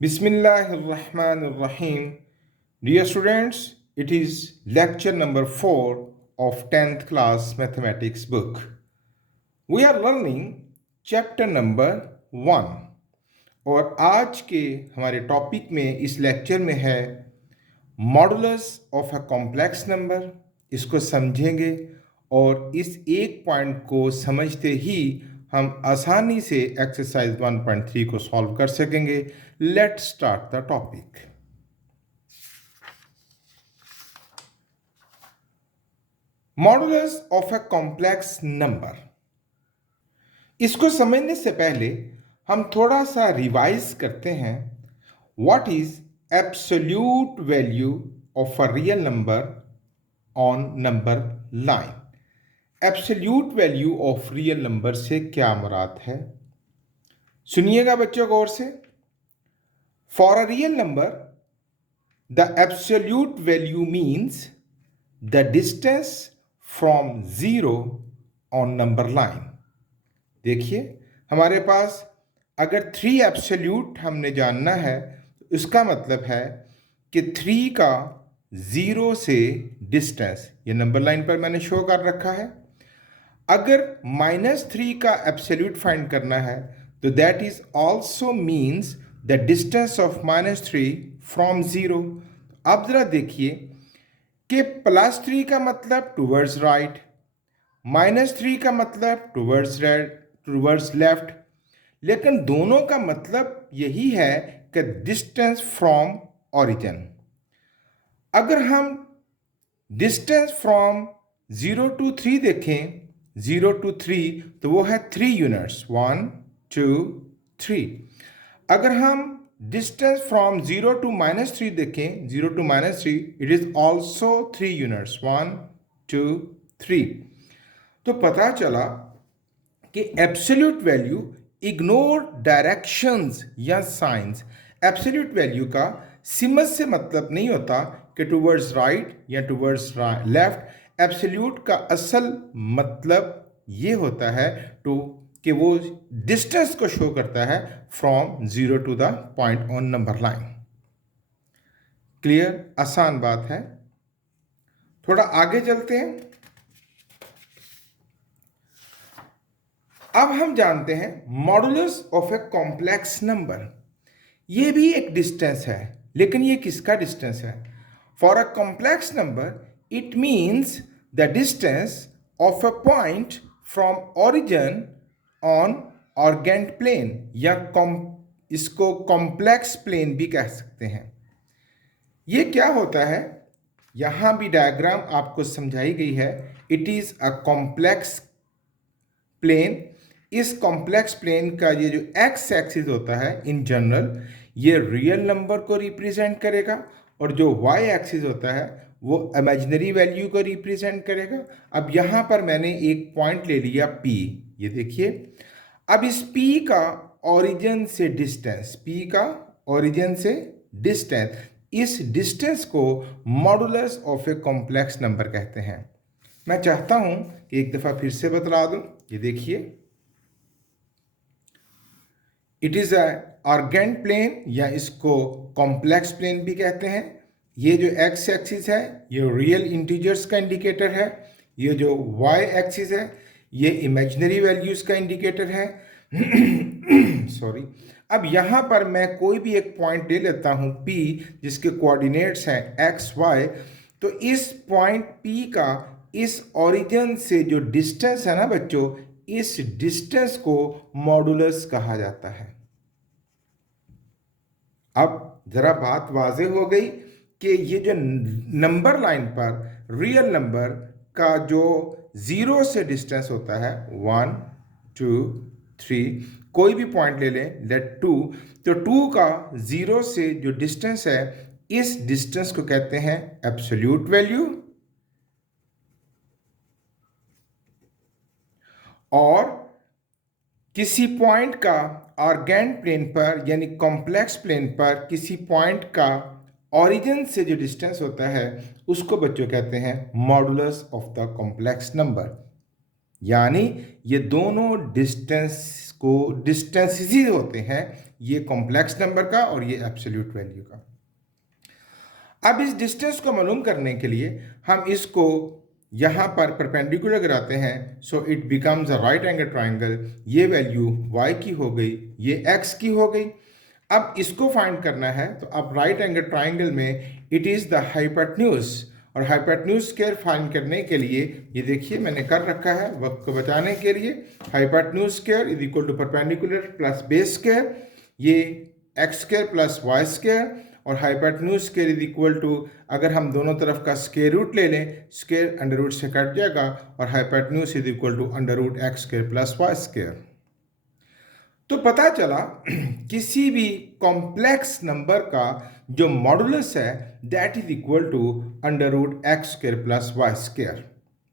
Bismillahirrahmanirrahim. Dear students, it is lecture number 4 of 10th class mathematics book. We are learning chapter number 1 और आज के हमारे topic में इस लेक्चर में है modulus of a complex number. इसको समझेंगे और इस एक पॉइंट को समझते ही हम आसानी से एक्सरसाइज 1.3 को सॉल्व कर सकेंगे। Let's start the topic. Modulus of a complex number. इसको समझने से पहले हम थोड़ा सा रिवाइज करते हैं। What is absolute value of a real number on number line. Absolute value of real number से क्या मुराद है, सुनिएगा बच्चों गौर से। For a real number the absolute value means the distance from zero on number line. देखिए हमारे पास अगर 3 absolute हमने जानना है तो इसका मतलब है कि 3 का जीरो से डिस्टेंस, ये नंबर लाइन पर मैंने शो कर रखा है। अगर -3 का एब्सोल्यूट फाइंड करना है तो that is also means the distance of -3 from zero. अब जरा देखिए कि +3 का मतलब टूवर्ड्स राइट, -3 का मतलब टूवर्ड्स लेफ्ट, लेकिन दोनों का मतलब यही है कि डिस्टेंस फ्रॉम ओरिजिन। अगर हम डिस्टेंस फ्रॉम 0 to 3 देखें, 0 to 3 तो वो है 3 यूनिट्स, 1 2 3। अगर हम डिस्टेंस फ्रॉम 0 to -3 देखें, 0 to -3 it is also 3 units, 1 2 3। तो पता चला कि एब्सोल्यूट वैल्यू इग्नोर डायरेक्शंस या साइंस। एब्सोल्यूट वैल्यू का सिमत से मतलब नहीं होता कि टूवर्ड्स राइट या टूवर्ड्स लेफ्ट। एब्सोल्यूट का असल मतलब ये होता है कि वो डिस्टेंस को शो करता है from zero to the point on number line. Clear, आसान बात है। थोड़ा आगे चलते हैं। अब हम जानते हैं modulus of a complex number. ये भी एक डिस्टेंस है, लेकिन ये किसका डिस्टेंस है? For a complex number it means the distance of a point from origin on Argand plane, या इसको कॉम्प्लेक्स प्लेन भी कह सकते हैं। ये क्या होता है, यहां भी डायग्राम आपको समझाई गई है। It is a complex plane. इस कॉम्प्लेक्स प्लेन का ये जो एक्स एक्सिस होता है इन जनरल, ये रियल नंबर को रिप्रेजेंट करेगा, और जो वाई एक्सिस होता है वो इमेजिनरी वैल्यू को रिप्रेजेंट करेगा। अब यहाँ पर मैंने एक पॉइंट ले लिया P, ये देखिए। अब इस P का ओरिजिन से डिस्टेंस, P का ओरिजिन से डिस्टेंस, इस डिस्टेंस को modulus of a complex number कहते हैं। मैं चाहता हूं कि एक दफ़ा फिर से बतला दूं। ये देखिए, it is a Argand plane, या इसको कॉम्प्लेक्स प्लेन भी कहते हैं। ये जो एक्स एक्सिस है ये रियल इंटीजर्स का इंडिकेटर है, ये जो वाई एक्सिस है ये इमेजिनरी वैल्यूज़ का इंडिकेटर है। सॉरी। अब यहाँ पर मैं कोई भी एक पॉइंट ले लेता हूँ P, जिसके कोऑर्डिनेट्स हैं एक्स वाई। तो इस पॉइंट P का इस ओरिजिन से जो डिस्टेंस है ना बच्चों, इस डिस्टेंस को मॉडुलस कहा जाता है। अब जरा बात वाजे हो गई कि ये जो नंबर लाइन पर रियल नंबर का जो जीरो से डिस्टेंस होता है, 1 2 3, कोई भी पॉइंट ले लें, लेट 2, तो 2 का जीरो से जो डिस्टेंस है, इस डिस्टेंस को कहते हैं एब्सोल्यूट वैल्यू। और किसी पॉइंट का आर्गेंट प्लेन पर यानी कॉम्प्लेक्स प्लेन पर किसी पॉइंट का ओरिजिन से जो डिस्टेंस होता है उसको बच्चों कहते हैं modulus of the complex number. यानी ये दोनों डिस्टेंसेस होते हैं ये कॉम्प्लेक्स नंबर का और ये एब्सोल्यूट वैल्यू का। अब इस डिस्टेंस को मालूम करने के लिए हम इसको यहाँ पर परपेंडिकुलर कराते हैं, so it becomes a right angle triangle. ये वैल्यू y की हो गई, ये x की हो गई। अब इसको फाइंड करना है, तो अब राइट एंगल ट्राइंगल में इट इज़ द हाइपोटेन्यूज, और हाइपोटेन्यूज स्क्वायर फाइंड करने के लिए ये देखिए मैंने कर रखा है वक्त को बचाने के लिए, hypotenuse square is equal to perpendicular plus base square, ये x square plus y square, और hypotenuse square is equal to, अगर हम दोनों तरफ का स्क्वायर रूट ले लें, स्क्वायर अंडर रूट से कट जाएगा, और hypotenuse is equal to under root x square plus y square. तो पता चला किसी भी कॉम्प्लेक्स नंबर का जो मॉडुलस है that is equal to under root x square plus y square.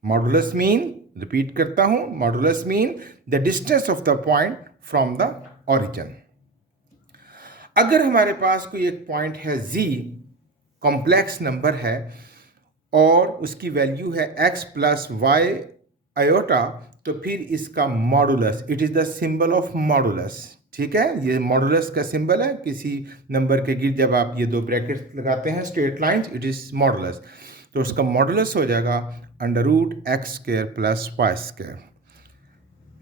Modulus mean, repeat करता हूं, modulus mean the distance of the point from the origin. अगर हमारे पास कोई एक पॉइंट है z, कॉम्प्लेक्स नंबर है, और उसकी वैल्यू है x प्लस वाई आयोटा, तो फिर इसका modulus, it is the symbol of modulus. ठीक है, ये मॉडुलस का सिंबल है किसी नंबर के गिर जब आप ये दो ब्रैकेट लगाते हैं straight lines, it is modulus. तो उसका मॉडुलस हो जाएगा under root x square plus y square.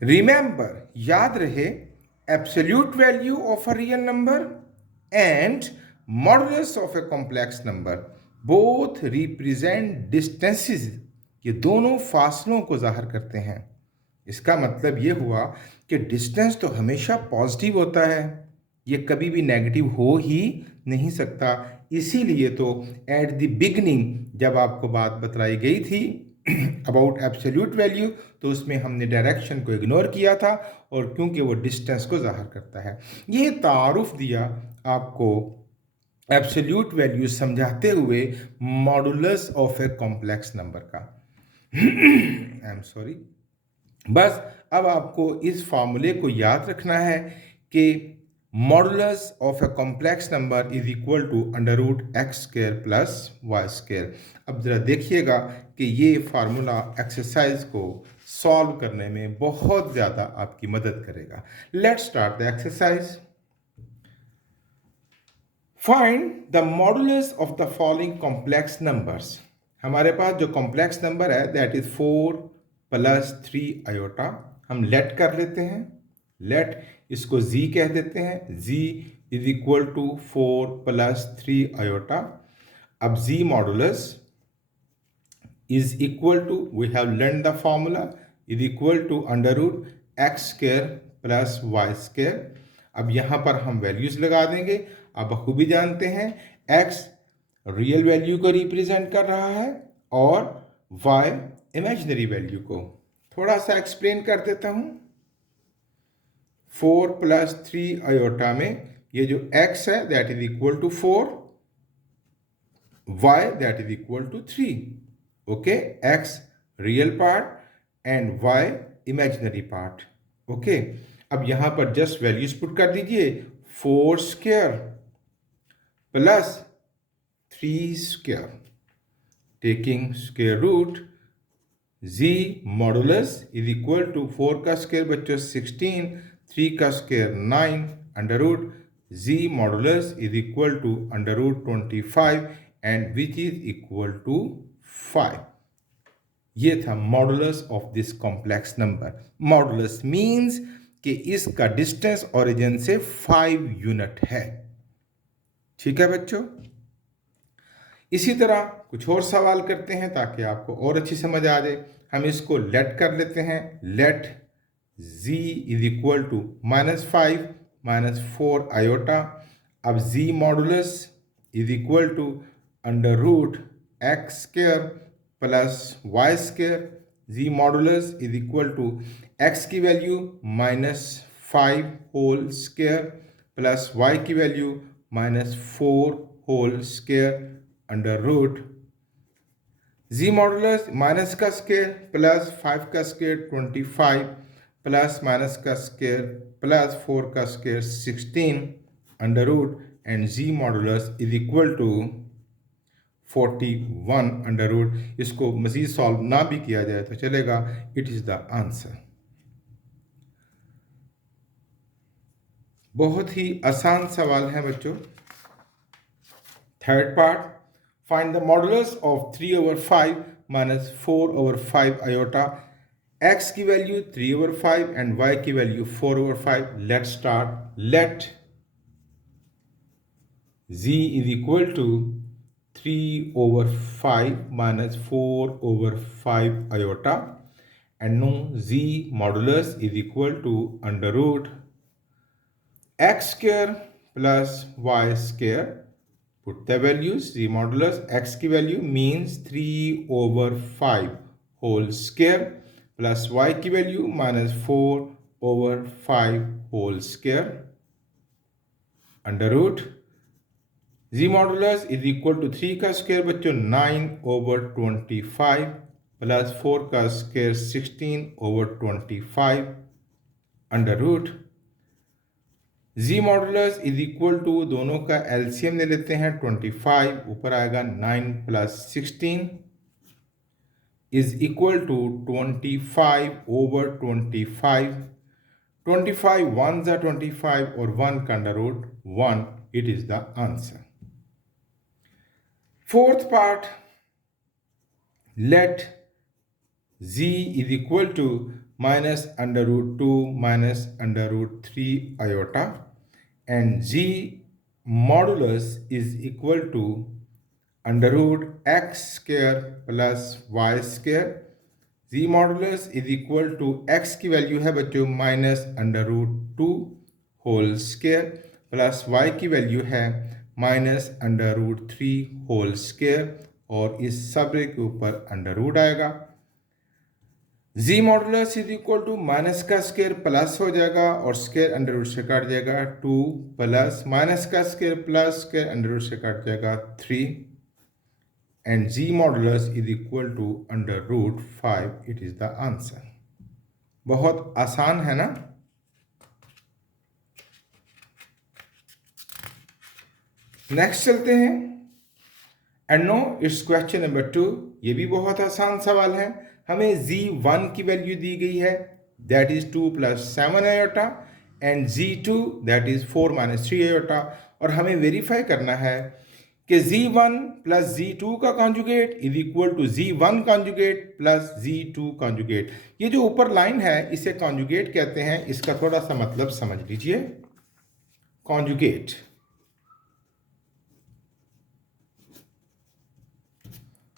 Remember, याद रहे, absolute value of a real number and modulus of a complex number both represent distances, ये दोनों फासलों को जाहिर करते हैं। इसका मतलब ये हुआ कि डिस्टेंस तो हमेशा पॉजिटिव होता है, ये कभी भी नेगेटिव हो ही नहीं सकता। इसीलिए तो एट द बिगनिंग जब आपको बात बतलाई गई थी अबाउट एब्सोल्यूट वैल्यू, तो उसमें हमने डायरेक्शन को इग्नोर किया था, और क्योंकि वो डिस्टेंस को जाहिर करता है। ये तारुफ दिया आपको एब्सोल्यूट वैल्यू समझाते हुए modulus of a complex number का। I am sorry. बस अब आपको इस फार्मूले को याद रखना है कि modulus of a complex number is equal to under root x square plus y square. अब ज़रा देखिएगा कि ये फार्मूला एक्सरसाइज को सॉल्व करने में बहुत ज़्यादा आपकी मदद करेगा। Let's start the exercise. Find the modulus of the following complex numbers. हमारे पास जो कॉम्प्लेक्स नंबर है दैट इज 4 प्लस 3 आयोटा। हम लेट कर लेते हैं, लेट इसको z कह देते हैं, z is equal to 4 plus 3 iota. अब z modulus is equal to, we have learn the formula, is equal to under root x square plus y square. अब यहाँ पर हम वैल्यूज लगा देंगे। आप बखूबी जानते हैं x रियल वैल्यू को रिप्रेजेंट कर रहा है और y इमेजिनरी वैल्यू को। थोड़ा सा एक्सप्लेन कर देता हूँ। 4 प्लस 3 आयोटा में ये जो x है that is equal to 4, y that is equal to 3। Okay, x real part and y imaginary part. Okay, अब यहाँ पर जस्ट वैल्यूज पुट कर दीजिए, 4 square plus 3 square, taking square root, z modulus is equal to 4 का square बच्चों 16, 3 का square 9, under root z modulus is equal to under root 25 and which is equal to 5। ये था modulus of this complex number. Modulus means कि इसका distance origin से 5 unit है। ठीक है बच्चों, इसी तरह कुछ और सवाल करते हैं ताकि आपको और अच्छी समझ आ जाए। हम इसको लेट कर लेते हैं, let z is equal to -5 -4 iota. अब z modulus is equal to under root x square plus y square. z modulus is equal to x की value -5 whole square plus y की value -4 whole square under root z modulus minus का square plus 5 का square 25 plus minus का square plus 4 का square 16 under root and z modulus is equal to 41 under root. इसको मज़ीद solve ना भी किया जाए तो चलेगा, इट इज़ द आंसर। बहुत ही आसान सवाल है बच्चों। Third part, find the modulus of 3/5 minus 4/5 iota. x की वैल्यू 3/5 एंड y की value 4/5। Let start. Let z is equal to 3/5 minus 4/5 iota, and now z modulus is equal to under root x square plus y square. Put the values. Z modulus x की value means 3/5 whole square plus y की value minus 4/5 whole square under root z modulus is equal to 3 का square बच्चों 9/25 plus 4 का square 16/25 under root z modulus is equal to, दोनों का LCM ले लेते हैं 25, ऊपर आएगा 9 plus 16 is equal to 25/25. 25 1s are 25 और 1 का under root 1. It is the answer. Fourth part, let z is equal to minus under root 2 minus under root 3 iota, and z modulus is equal to under root x square plus y square. z modulus is equal to x की value है बच्चों minus under root 2 whole square plus y की value है minus under root 3 whole square और इस सब के ऊपर अंडर रूट आएगा। z modulus is equal to minus का स्क्वायर प्लस हो जाएगा और स्क्वायर अंडर रूट से काट जाएगा 2 प्लस माइनस का square plus square under root से काट जाएगा 3 and z modulus is equal to under root 5. It is the answer. बहुत आसान है ना। नेक्स्ट चलते हैं। And no it's question number 2। ये भी बहुत आसान सवाल है। हमें z1 की वैल्यू दी गई है that is 2 + 7 iota and z2 that is 4 - 3 iota, और हमें वेरीफाई करना है कि z1 + z2 का conjugate is equal to z1 conjugate plus z2 conjugate. ये जो ऊपर लाइन है इसे कॉन्जुगेट कहते हैं। इसका थोड़ा सा मतलब समझ लीजिए। कॉन्जुगेट,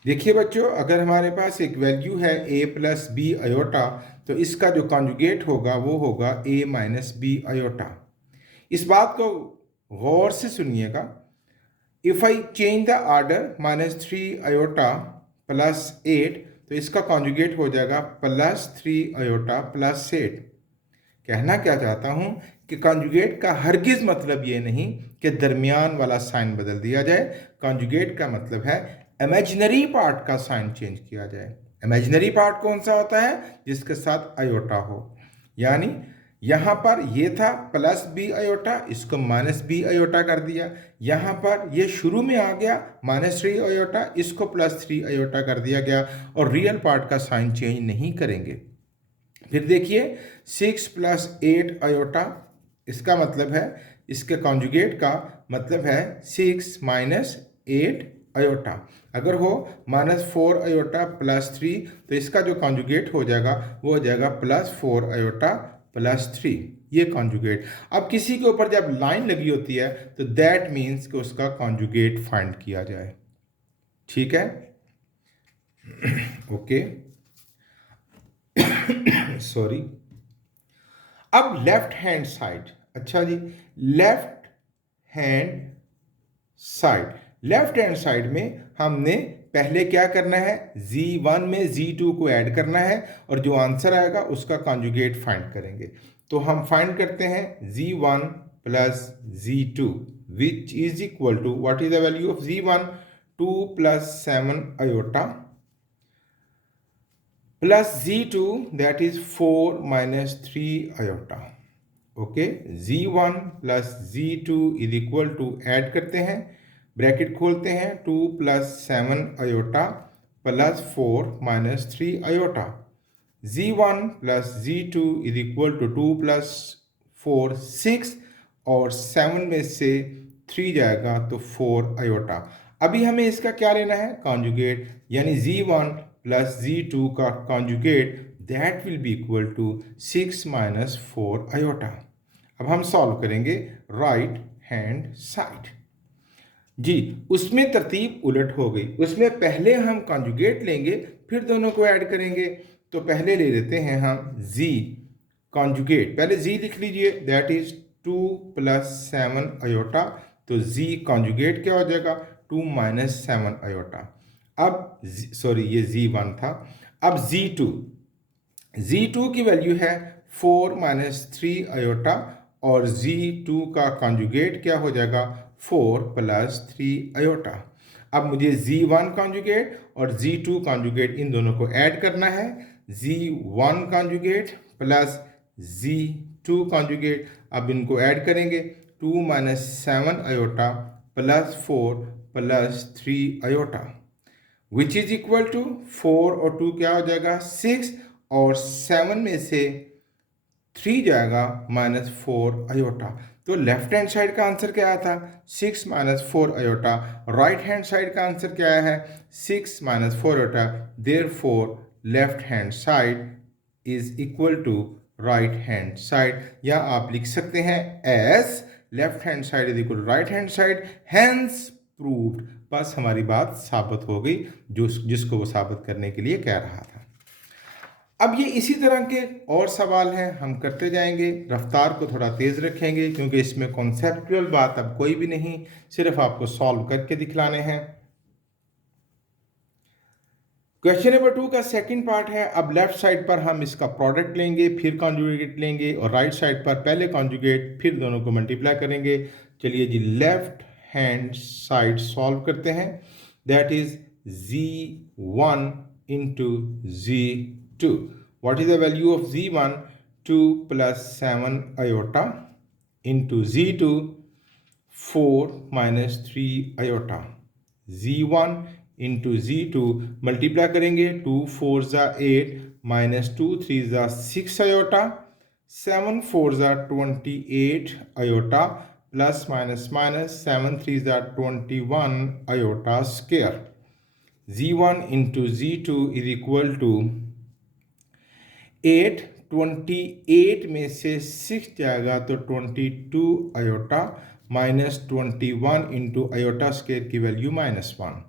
देखिए बच्चों, अगर हमारे पास एक वैल्यू है a + b आयोटा तो इसका जो कॉन्जुगेट होगा वो होगा a - b आयोटा। इस बात को गौर से सुनिएगा। If I change the order -3 iota +8 तो इसका कॉन्जुगेट हो जाएगा +3 आयोटा +8। कहना क्या चाहता हूं कि कॉन्जुगेट का हरगिज मतलब ये नहीं कि दरमियान वाला साइन बदल दिया जाए। कॉन्जुगेट का मतलब है इमेजिनरी पार्ट का साइन चेंज किया जाए। इमेजिनरी पार्ट कौन सा होता है? जिसके साथ आयोटा हो। यानी यहां पर ये था +b आयोटा, इसको -b आयोटा कर दिया। यहां पर ये शुरू में आ गया -3 आयोटा, इसको +3 आयोटा कर दिया गया और रियल पार्ट का साइन चेंज नहीं करेंगे। फिर देखिए 6 + 8 आयोटा, इसका मतलब है, इसके कॉन्जुगेट का मतलब है 6 - 8 आयोटा। अगर हो -4 आयोटा +3 तो इसका जो कॉन्जुगेट हो जाएगा वो हो जाएगा +4 आयोटा +3। ये कॉन्जुगेट। अब किसी के ऊपर जब लाइन लगी होती है तो दैट मीन्स कि उसका कॉन्जुगेट फाइंड किया जाए। ठीक है, ओके, सॉरी। अब लेफ्ट हैंड साइड, अच्छा जी, लेफ्ट हैंड साइड में हमने पहले क्या करना है, z1 में z2 को ऐड करना है और जो आंसर आएगा उसका कॉन्जुगेट फाइंड करेंगे। तो हम फाइंड करते हैं z1 + z2 which is equal to, what is the value of z1? 2 + 7 iota plus z2 that is 4 - 3 iota. Okay, z1 + z2 is equal to, add करते हैं, ब्रैकेट खोलते हैं, 2 + 7 iota plus 4 - 3 iota. z1 + z2 is equal to 2 + 4 6 और 7 में से 3 जाएगा तो 4 iota. अभी हमें इसका क्या लेना है, कॉन्जुगेट, यानी Z1 प्लस Z2 का conjugate, that will be equal to 6 minus 4 iota. अब हम सॉल्व करेंगे राइट हैंड साइड। जी, उसमें तरतीब उलट हो गई। उसमें पहले हम कॉन्जुगेट लेंगे फिर दोनों को ऐड करेंगे। तो पहले ले लेते हैं हम z कॉन्जुगेट। पहले z लिख लीजिए, दैट इज 2 प्लस 7 आयोटा। तो z कॉन्जुगेट क्या हो जाएगा, 2 माइनस 7 आयोटा। अब सॉरी ये z1 था। अब z2 की वैल्यू है 4 माइनस 3 आयोटा और z2 का कॉन्जुगेट क्या हो जाएगा, 4 प्लस 3 आयोटा। अब मुझे z1 कॉन्जुगेट और z2 कॉन्जुगेट इन दोनों को ऐड करना है। z1 conjugate plus z2 conjugate, अब इनको ऐड करेंगे, 2 minus 7 iota plus 4 plus 3 iota, which is equal to 4 और 2 क्या हो जाएगा, 6 और 7 में से 3 जाएगा माइनस 4 आयोटा। तो लेफ्ट हैंड साइड का आंसर क्या आया था, 6 minus 4 iota. Right hand side का आंसर क्या आया है, 6 minus 4 iota. Therefore left hand side is equal to right hand side, या आप लिख सकते हैं as left hand side is equal to right hand side, hence proved. बस हमारी बात साबित हो गई जो जिसको वो साबित करने के लिए कह रहा था। अब ये इसी तरह के और सवाल हैं, हम करते जाएंगे। रफ्तार को थोड़ा तेज़ रखेंगे क्योंकि इसमें कॉन्सेप्चुअल बात अब कोई भी नहीं, सिर्फ आपको सॉल्व करके दिखलाने हैं। क्वेश्चन नंबर 2 का सेकंड पार्ट है। अब लेफ्ट साइड पर हम इसका प्रोडक्ट लेंगे, फिर कॉन्जुगेट लेंगे, और राइट साइड पर पहले कॉन्जुगेट फिर दोनों को मल्टीप्लाई करेंगे। चलिए जी, लेफ्ट हैंड साइड सॉल्व करते हैं। That is z1 into z2। What is the value of z1? 2 plus 7 iota into z2 4 minus 3 iota। z1 into z2 multiply करेंगे, 2 4 ज़ा 8 माइनस 2 3 ज़ा 6 आयोटा, 7 4 ज़ा 28 आयोटा, प्लस माइनस माइनस 7 3 ज़ा 21 iota square. z1 into z2 is equal to 8, 28 में से 6 जाएगा तो 22 iota, minus 21 into iota square की value -1।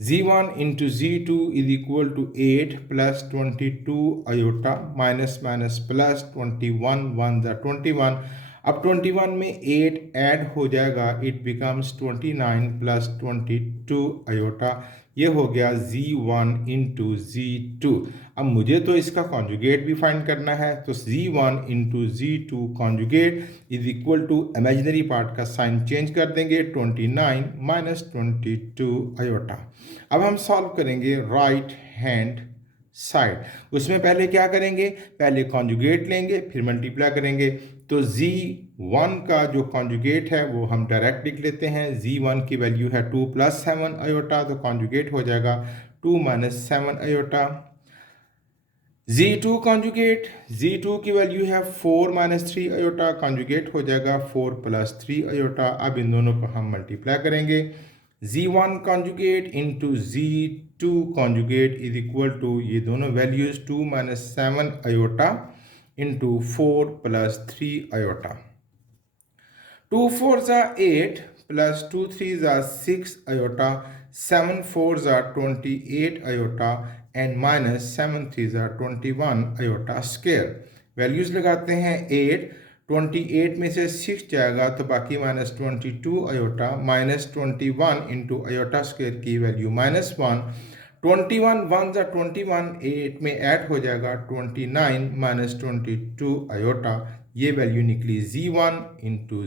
z1 into z2 is equal to 8 plus 22 iota, minus minus plus 21 1 ज़ा 21। अब 21 में 8 ऐड हो जाएगा, इट बिकम्स 29 प्लस 22 आयोटा। ये हो गया z1 इंटू z2। अब मुझे तो इसका कॉन्जुगेट भी फाइंड करना है, तो z1 into z2 conjugate is equal to imaginary part का साइन चेंज कर देंगे, 29 माइनस 22 आयोटा। अब हम सॉल्व करेंगे राइट हैंड साइड। उसमें पहले क्या करेंगे, पहले कॉन्जुगेट लेंगे फिर मल्टीप्लाई करेंगे। तो z1 का जो कॉन्जुगेट है वो हम डायरेक्ट लिख लेते हैं। z1 की वैल्यू है 2 प्लस 7 आयोटा, तो कॉन्जुगेट हो जाएगा 2 minus 7 iota. z2 conjugate, z2 की वैल्यू है 4 माइनस 3 आयोटा, कॉन्जुगेट हो जाएगा 4 प्लस 3 आयोटा। अब इन दोनों को हम मल्टीप्लाई करेंगे। z1 conjugate into z2 conjugate is equal to, ये दोनों values 2 minus 7 iota into 4 plus 3 iota. 2 4 ज़ा 8 प्लस 2 3 ज़ा 6 आयोटा, 7 4 ज़ा 28 आयोटा एंड माइनस 7 3 ज़ा 21 आयोटा स्क्वायर। वैल्यूज लगाते हैं 8, 28 में से 6 जाएगा तो बाकी minus 22 iota, minus 21 into iota square की वैल्यू -1। 21 1 ज़ा 21, 8 में ऐड हो जाएगा 29 माइनस 22 आयोटा। ये वैल्यू निकली z1 into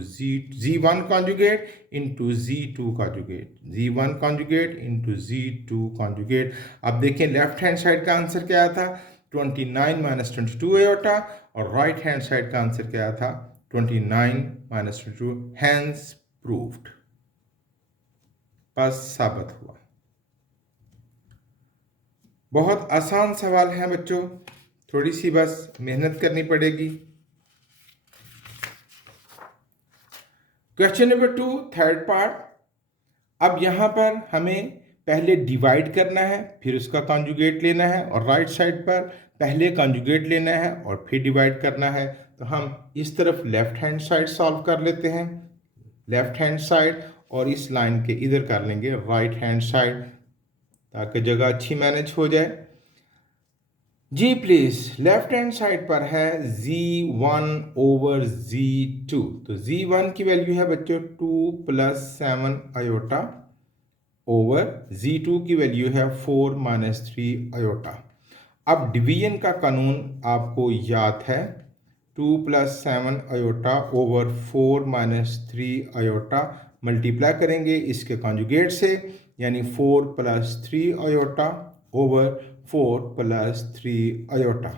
z1 conjugate into z2 conjugate, z1 conjugate into z2 conjugate. अब देखें लेफ्ट हैंड साइड का आंसर क्या आया था, 29 माइनस 22 आयोटा, और राइट हैंड साइड का आंसर क्या आया था, 29 माइनस 22, हैंस प्रूव्ड। बस साबित हुआ। बहुत आसान सवाल है बच्चों, थोड़ी सी बस मेहनत करनी पड़ेगी। Question number 2, third part. अब यहाँ पर हमें पहले डिवाइड करना है, फिर उसका कॉन्जुगेट लेना है, और राइट साइड पर पहले कॉन्जुगेट लेना है और फिर डिवाइड करना है। तो हम इस तरफ लेफ्ट हैंड साइड सॉल्व कर लेते हैं, लेफ्ट हैंड साइड, और इस लाइन के इधर कर लेंगे राइट हैंड साइड, ताकि जगह अच्छी मैनेज हो जाए। जी प्लीज, लेफ्ट हैंड साइड पर है z1 ओवर z2। तो z1 की वैल्यू है बच्चों 2 + 7 आयोटा, ओवर z2 की वैल्यू है 4 - 3 आयोटा। अब डिवीजन का कानून आपको याद है, 2 + 7 आयोटा ओवर 4 - 3 आयोटा, मल्टीप्लाई करेंगे इसके कॉन्जुगेट से, यानी 4 + 3 iota over 4 + 3 iota.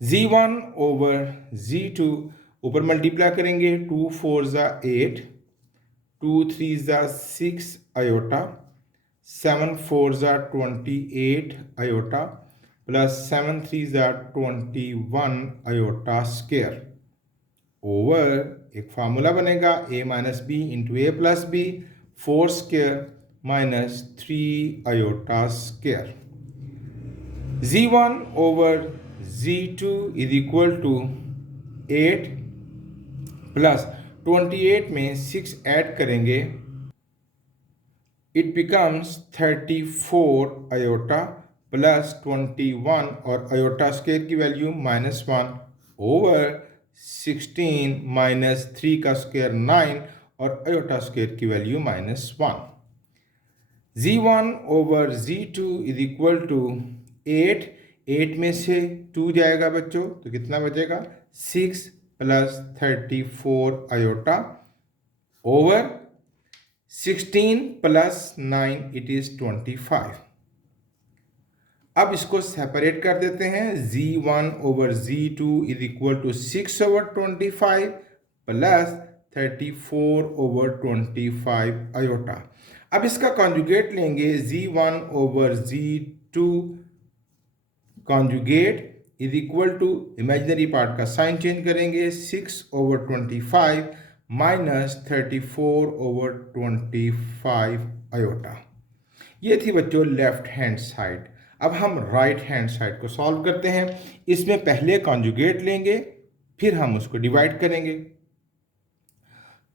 z1 over z2 ऊपर मल्टीप्लाई करेंगे, 2 4 = 8, 2 3 = 6 iota, 7 4 = 28 iota, plus 7 3 = 21 iota square, over एक फार्मूला बनेगा a - b into a + b, 4 square minus 3 iota square. z1 over z2 is equal to 8 plus 28 में 6 add करेंगे, it becomes 34 iota plus 21, और iota square की value -1 over 16 minus 3 का square 9, और iota square की value -1। z1 over z2 is equal to 8, 8 में से 2 जाएगा बच्चों, तो कितना बचेगा 6 + 34 आयोटा ओवर 16 + 9 इट इज 25। अब इसको सेपरेट कर देते हैं, z1 over z2 is equal to 6 over 25 plus 34 over 25 iota. अब इसका कॉन्जुगेट लेंगे, z1 over z2 conjugate is equal to, imaginary part का साइन चेंज करेंगे, 6 ओवर 25 माइनस 34 ओवर 25 आयोटा। ये थी बच्चों लेफ्ट हैंड साइड। अब हम राइट हैंड साइड को सॉल्व करते हैं। इसमें पहले कॉन्जुगेट लेंगे, फिर हम उसको डिवाइड करेंगे।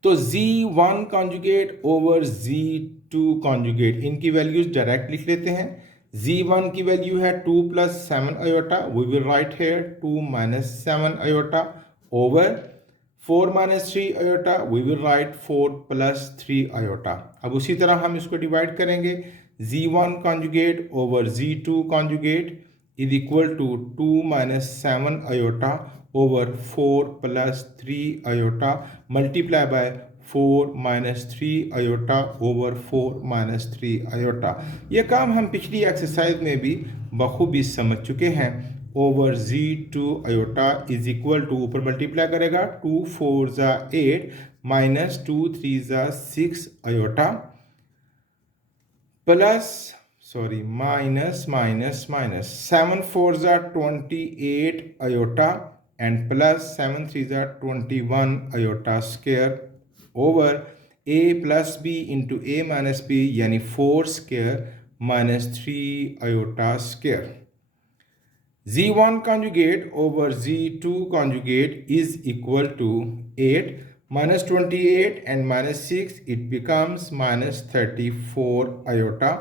तो z1 conjugate over z2 conjugate, इनकी वैल्यूज डायरेक्ट लिख लेते हैं। z1 की वैल्यू है 2 + 7 iota, we will write here 2 - 7 iota over 4 - 3 iota, we will write 4 + 3 iota. अब उसी तरह हम इसको डिवाइड करेंगे, z1 conjugate over z2 conjugate is equal to 2 - 7 iota over 4 + 3 iota multiply by 4 - 3 iota over 4 - 3 iota. ये काम हम पिछली एक्सरसाइज में भी बखूबी समझ चुके हैं। Over z2 iota is equal to, ऊपर मल्टीप्लाई करेगा 2 4 = 8 minus 2 3 = 6 iota plus minus 7 4 = 28 iota and plus 7 3 = 21 iota square over a + b into a - b, यानी 4 square minus 3 iota square. z1 conjugate over z2 conjugate is equal to 8 minus 28 and -6, it becomes -34 iota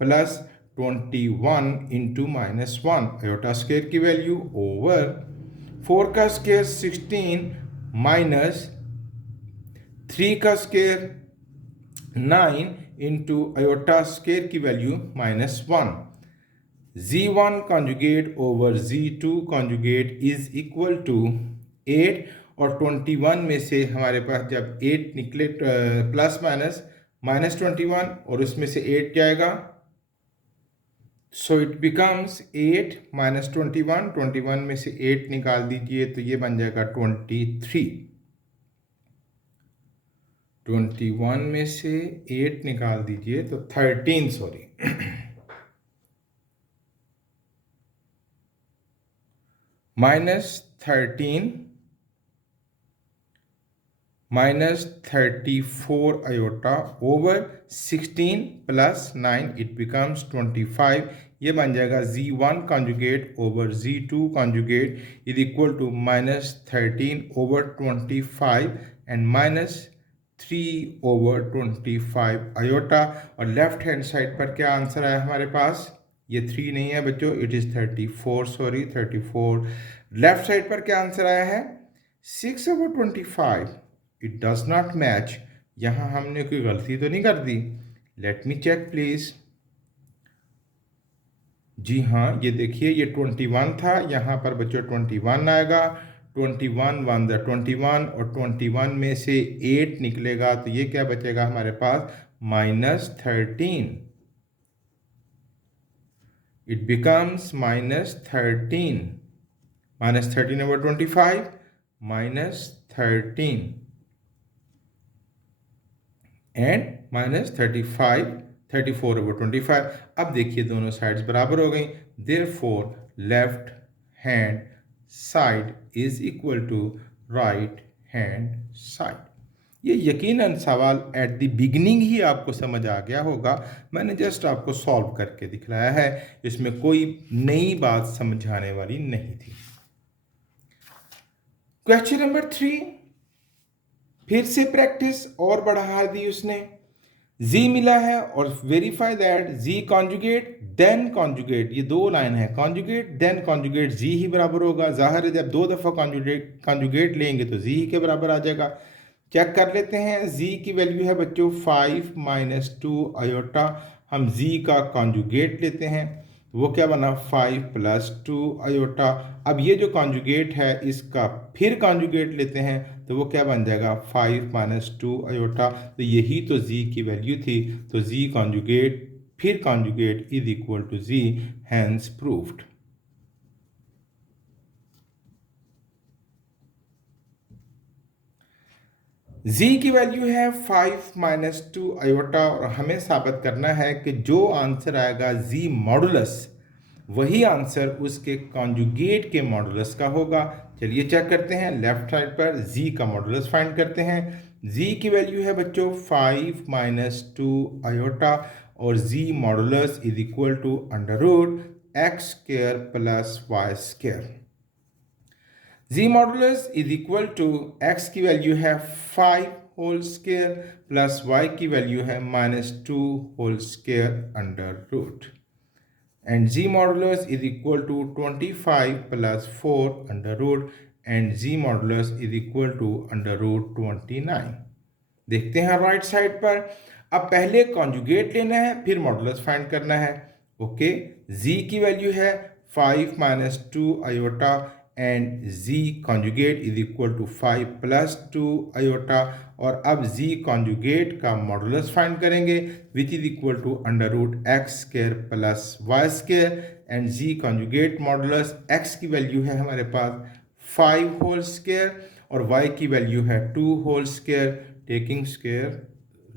plus 21 into -1 iota square की value over 4 का square 16 minus 3 का square 9 into iota square की value -1। z1 conjugate over z2 conjugate is equal to 8, और 21 में से हमारे पास जब 8 निकले प्लस माइनस -21, और उसमें से 8 जाएगा, सो इट बिकम्स 8 - 21, 21 में से 8 निकाल दीजिए तो ये बन जाएगा 23। 21 में से 8 निकाल दीजिए तो 13, sorry -13 -34 iota over 16 plus 9 it becomes 25. ये बन जाएगा Z1 conjugate over Z2 conjugate is equal to -13 over 25 and -3 over 25 iota. और लेफ्ट हैंड साइड पर क्या आंसर आया हमारे पास? ये 3 नहीं है बच्चों, it is 34, sorry 34. Left side पर क्या आंसर आया है? 6 over 25. It does not match. यहाँ हमने कोई गलती तो नहीं कर दी? Let me check please. जी हाँ, ये देखिए ये 21 था, यहाँ पर बच्चों 21 आएगा. 21 1 द 21 और 21 में से 8 निकलेगा तो ये क्या बचेगा हमारे पास? -13. It becomes -13. -13 over 25 -13 and -34 over 25. अब देखिए दोनों साइड्स बराबर हो गई. Therefore left hand side is equal to right hand side. ये यकीनन सवाल एट द बिगिनिंग ही आपको समझ आ गया होगा. मैंने जस्ट आपको सॉल्व करके दिखलाया है, इसमें कोई नई बात समझाने वाली नहीं थी. क्वेश्चन नंबर 3, फिर से प्रैक्टिस और बढ़ा दी उसने. z मिला है और verify that z conjugate then conjugate, ये दो लाइन है. कॉन्जुगेट देन कॉन्जुगेट z ही बराबर होगा. जाहिर है जब दो दफ़ा कॉन्जुगेट लेंगे तो z ही के बराबर आ जाएगा. चेक कर लेते हैं. z की वैल्यू है बच्चों 5 - 2 आयोटा. हम z का कॉन्जुगेट लेते हैं, वो क्या बना? 5 + 2 आयोटा. अब ये जो कॉन्जुगेट है इसका फिर कॉन्जुगेट लेते हैं तो वो क्या बन जाएगा? 5 - 2 आयोटा. तो यही तो z की वैल्यू थी. तो z कॉन्जुगेट फिर conjugate is equal to z, hence proved. z की वैल्यू है 5 - 2 आयोटा और हमें साबित करना है कि जो आंसर आएगा z मॉडुलस वही आंसर उसके कॉन्जुगेट के मॉडुलस का होगा. चलिए चेक करते हैं. लेफ्ट साइड पर z का मॉडुलस फाइंड करते हैं. z की वैल्यू है बच्चों 5 - 2 आयोटा और z modulus is equal to √x² + y². z modulus is equal to x की वैल्यू है 5 होल स्क्वायर प्लस y की वैल्यू है -2 whole square √. and z modulus is equal to 25 plus 4 √, and z modulus is equal to √29. देखते हैं right side पर. अब पहले conjugate लेना है फिर मॉडुलस फाइंड करना है. ओके, z की वैल्यू है 5 - 2 iota and z conjugate is equal to 5 + 2 iota. और अब z कॉन्जुगेट का मॉडुलस फाइंड करेंगे which is equal to √x² + y². And z conjugate modulus x की वैल्यू है हमारे पास 5 होल स्क्वायर और y की वैल्यू है 2 whole square taking square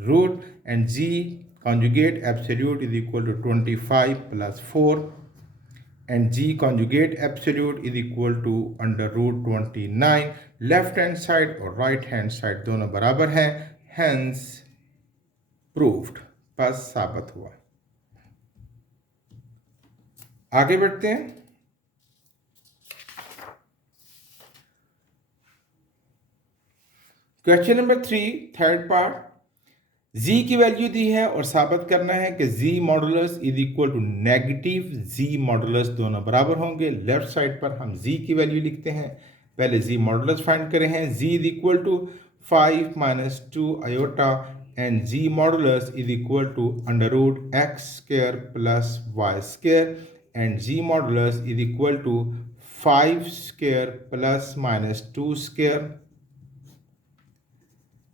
root. And z conjugate absolute is equal to 25 plus 4 and g conjugate absolute is equal to √29. Left hand side और right hand side दोनों बराबर हैं, hence proved, बस साबित हुआ. आगे बढ़ते हैं. Question number 3, third part. z की वैल्यू दी है और साबित करना है कि z modulus is equal to negative z modulus दोनों बराबर होंगे. लेफ्ट साइड पर हम z की वैल्यू लिखते हैं. पहले z मॉडुलस फाइंड करें हैं. z is equal to 5 - 2 iota and z modulus is equal to √x² + y² and z modulus is equal to 5² ± 2².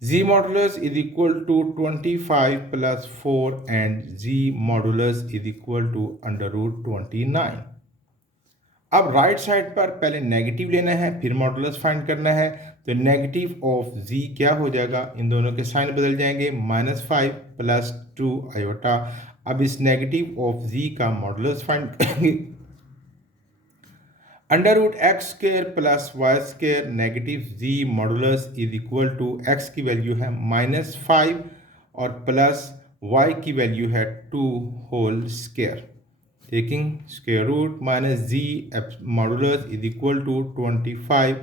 z modulus is equal to 25 plus 4 and z modulus is equal to √29. अब right side पर पहले negative लेना है फिर modulus find करना है. तो negative of z क्या हो जाएगा? इन दोनों के साइन बदल जाएंगे. -5 + 2 आयोटा. अब इस नेगेटिव ऑफ z का मॉडुलस फाइंड करेंगे. Under root x square plus y square negative z modulus is equal to x की वैल्यू है -5 और प्लस वाई की वैल्यू है 2 whole square. Taking square root minus z modulus is equal to 25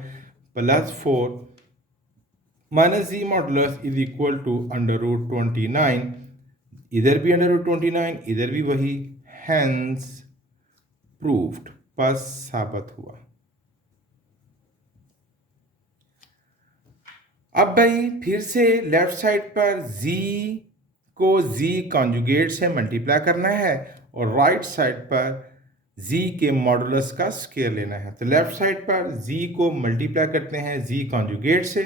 plus 4 minus z modulus is equal to under root 29। इधर भी under root 29, इधर भी वही, हैंस प्रूव्ड, पास साबित हुआ। अब भाई फिर से लेफ्ट साइड पर z को z कॉन्जुगेट से मल्टीप्लाई करना है और राइट साइड पर z के मॉडुलस का स्क्वायर लेना है। तो लेफ्ट साइड पर z को मल्टीप्लाई करते हैं z कॉन्जुगेट से।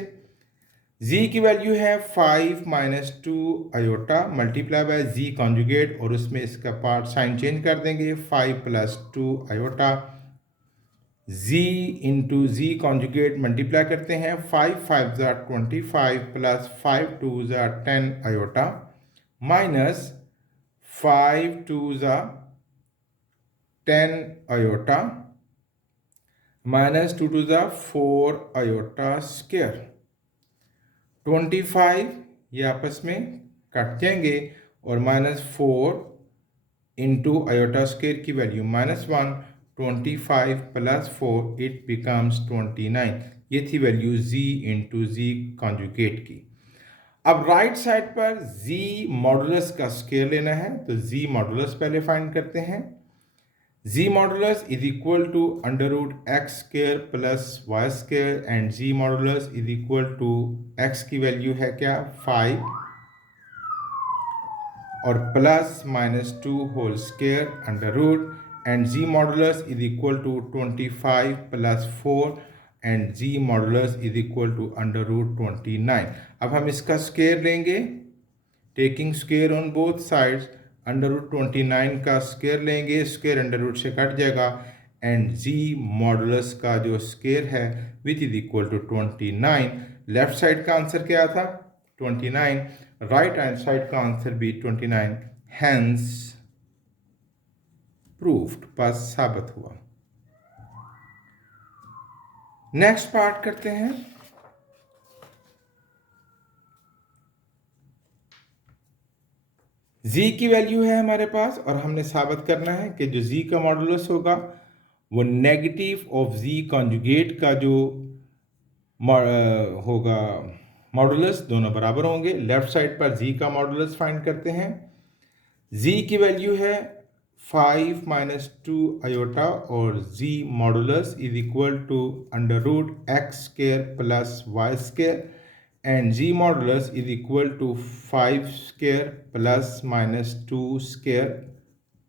z की वैल्यू है 5 - 2 iota multiply bye z conjugate और उसमें इसका पार्ट साइन चेंज कर देंगे, 5 + 2 iota z into z conjugate multiply करते हैं, 5 × 5 = 25 plus 5 × 2 = 10 iota minus 5 × 2 = 10 iota minus 2 × 2 = 4 iota square. 25 ये आपस में कट जाएंगे और -4 इंटू आयोटा स्क्वायर की वैल्यू -1, 25 + 4 इट बिकम्स 29। ये थी value z into z conjugate की। अब राइट साइड पर z मॉडुलस का स्क्वायर लेना है, तो z मॉडुलस पहले फाइंड करते हैं। z modulus is equal to under root x square plus y square and z modulus is equal to x की वैल्यू है क्या 5 और plus -2 whole square under root and z modulus is equal to 25 + 4 and z modulus is equal to under root 29। अब हम इसका square लेंगे, taking square on both sides, under root 29 का square लेंगे, स्क्वायर अंडर रूट से cut जाएगा and z modulus का जो स्क्वायर है which is equal to 29। Left side का आंसर क्या था 29, राइट हैंड साइड का आंसर भी 29, हैंस प्रूव्ड, पास साबित हुआ। नेक्स्ट पार्ट करते हैं। z की वैल्यू है हमारे पास और हमने साबित करना है कि जो z का मॉडुलस होगा वो नेगेटिव ऑफ z कॉन्जुगेट का जो होगा मॉडुलस, दोनों बराबर होंगे। लेफ्ट साइड पर z का मॉडुलस फाइंड करते हैं। z की वैल्यू है 5 - 2 आयोटा और z modulus is equal to under root x square plus y square and z modulus is equal to 5 square plus -2 square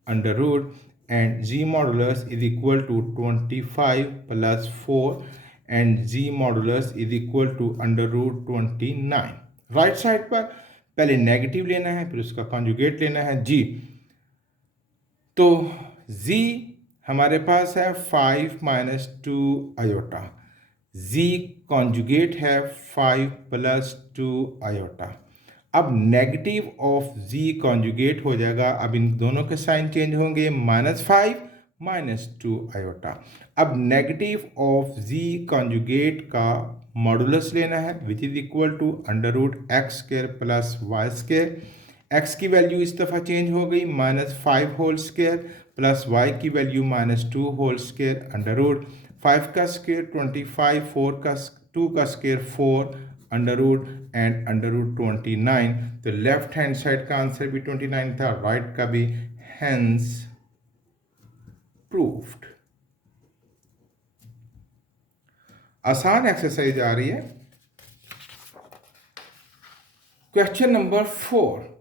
under root and z modulus is equal to 25 + 4 and z modulus is equal to under root 29। Right side पर पहले negative लेना है फिर उसका conjugate लेना है g। तो z हमारे पास है 5 - 2 आयोटा, z कॉन्जुगेट है 5 + 2 आयोटा। अब नेगेटिव ऑफ z कॉन्जुगेट हो जाएगा, अब इन दोनों के साइन चेंज होंगे, -5 - 2 आयोटा। अब नेगेटिव ऑफ z कॉन्जुगेट का मॉडुलस लेना है which is equal to under root x square plus y square. x की वैल्यू इस दफ़ा चेंज हो गई, -5 होल स्क्वायर प्लस y की value -2 whole square under root 5 का स्क्वायर 25, 4 का 2 का square 4 under root and under root 29। तो लेफ्ट हैंड साइड का आंसर भी 29 था, राइट का भी, हैंस प्रूव्ड। आसान एक्सरसाइज आ रही है। Question number 4।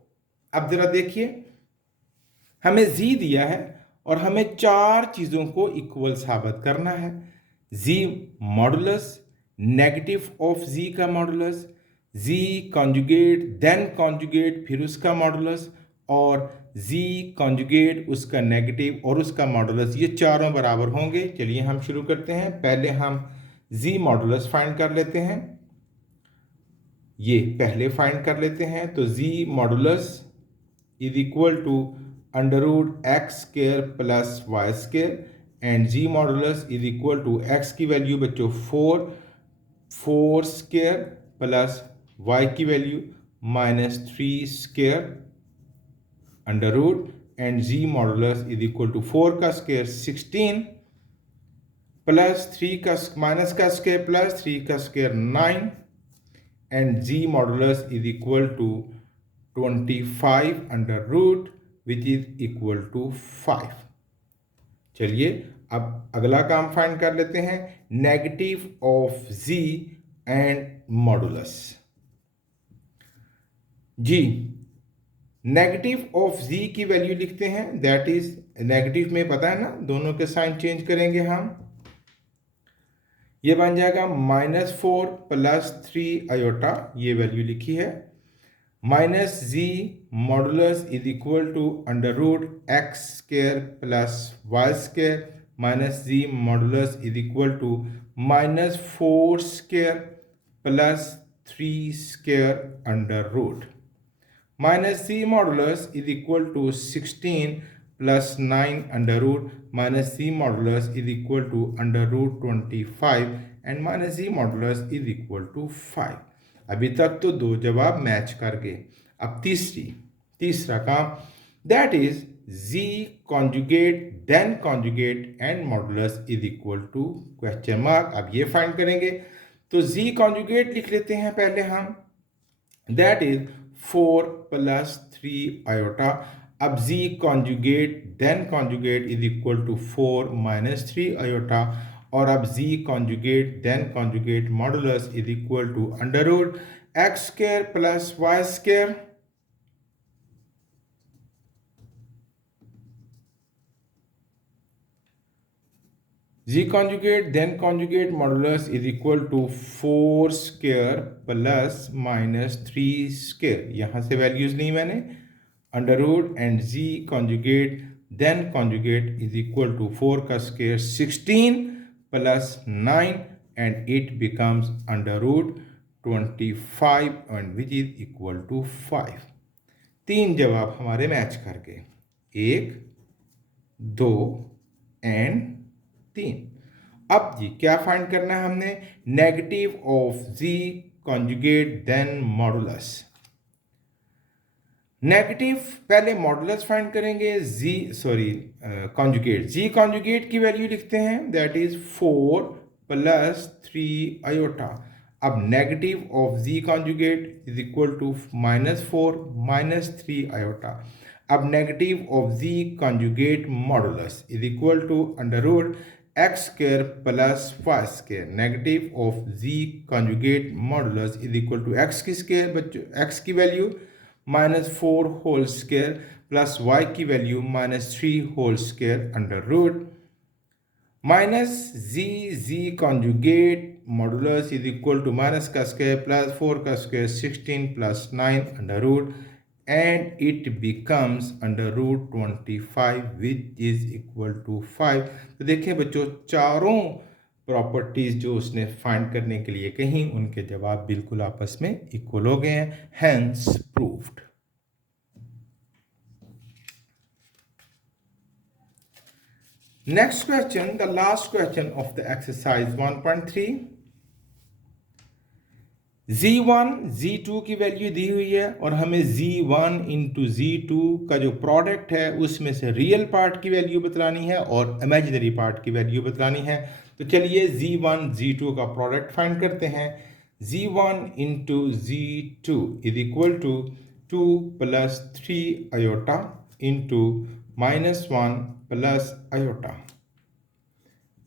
अब जरा देखिए, हमें z दिया है और हमें 4 चीजों को इक्वल साबित करना है। z modulus, negative of z का modulus, z conjugate then conjugate फिर उसका मॉडुलस और z कॉन्जुगेट उसका नेगेटिव और उसका मॉडुलस, ये चारों बराबर होंगे। चलिए हम शुरू करते हैं। पहले हम z मॉडुलस फाइंड कर लेते हैं, ये पहले फाइंड कर लेते हैं। तो z modulus is equal to under root x square plus y square and z modulus is equal to x की वैल्यू बच्चों 4 स्क्वायर प्लस वाई की value -3 square under root and z modulus is equal to 4 का square 16 plus 3 का minus का square plus 3 का square 9 and z modulus is equal to 25 under root which is equal to 5। चलिए अब अगला काम find कर लेते हैं, negative of z and modulus. Z negative of z की वैल्यू लिखते हैं, दैट इज नेगेटिव में पता है ना, दोनों के साइन चेंज करेंगे हम, ये बन जाएगा -4 प्लस 3 आयोटा, ये वैल्यू लिखी है, minus z modulus is equal to under root x square plus y square minus z modulus is equal to -4 square plus 3 square under root minus z modulus is equal to 16 plus 9 under root minus z modulus is equal to under root 25 and minus z modulus is equal to 5। अभी तक तो दो जवाब match कर गए। अब तीसरा काम, that is z conjugate then conjugate and modulus is equal to question mark. अब ये फाइंड करेंगे, तो जी कॉन्जुगेट लिख लेते हैं पहले हम, दैट इज 4 प्लस 3 आयोटा। अब z conjugate then conjugate is equal to 4 minus 3 iota, और अब z conjugate then conjugate modulus is equal to under root x square plus y square z conjugate then conjugate modulus is equal to 4 square plus -3 square, यहां से values ली मैंने, under root and z conjugate then conjugate is equal to 4 का square 16 plus 9 and it becomes under root 25 and which is equal to 5। तीन जवाब हमारे match कर गए, 1, 2 एंड 3। अब जी क्या फाइंड करना है हमने, negative of z conjugate then modulus. Negative पहले मॉडुलस फाइंड करेंगे, कॉन्जुगेट, जी कॉन्जुगेट की वैल्यू लिखते हैं, दैट इज 4 प्लस 3 आयोटा। अब negative of z conjugate is equal to -4 minus 3 iota. अब negative of z conjugate modulus is equal to under root x square plus y square. Negative of z conjugate modulus is equal to x की square, बच्चों x की value -4 whole square plus y की value -3 whole square under root minus z conjugate modulus is equal to minus का square plus 4 का square 16 plus 9 under root and it becomes under root 25 which is equal to 5। तो देखिए बच्चों, चारों properties जो उसने find करने के लिए कहीं, उनके जवाब बिल्कुल आपस में इक्वल हो गए हैं, hence proved. Next question, the last question of the exercise 1.3। z1 z2 की वैल्यू दी हुई है और हमें z1 इंटू z2 का जो प्रोडक्ट है उसमें से रियल पार्ट की वैल्यू बतलानी है और इमेजिनरी पार्ट की वैल्यू बतलानी है। तो चलिए z1 z2 का प्रोडक्ट फाइंड करते हैं। z1 into z2 is equal to 2 plus 3 iota into -1 plus iota.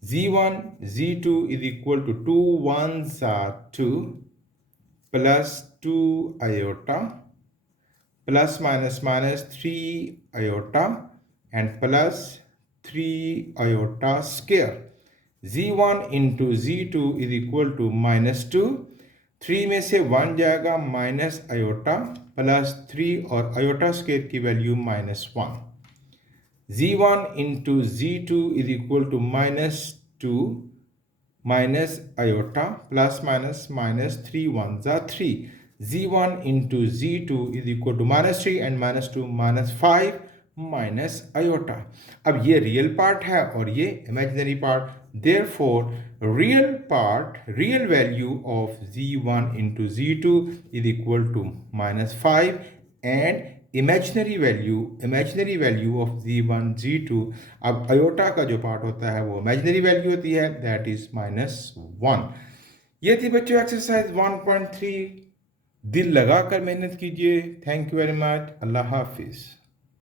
z1 z2 is equal to 2 1s are 2 plus 2 iota plus minus 3 iota and plus 3 iota square। z1 into z2 is equal to -2, 3 में से 1 जाएगा minus iota plus 3 और iota square की value -1। z1 into z2 is equal to -2 minus iota plus minus 3 1s are 3। z1 into z2 is equal to -3 and -2 -5 minus iota. अब ये real part है और ये imaginary part, therefore real value of z1 into z2 is equal to -5 and imaginary value of z1 z2, अब iota का जो part होता है वो इमेजिनरी वैल्यू होती है, दैट इज -1। ये थी बच्चों एक्सरसाइज 1.3। दिल लगाकर मेहनत कीजिए। Thank you very much. Allah हाफिज़।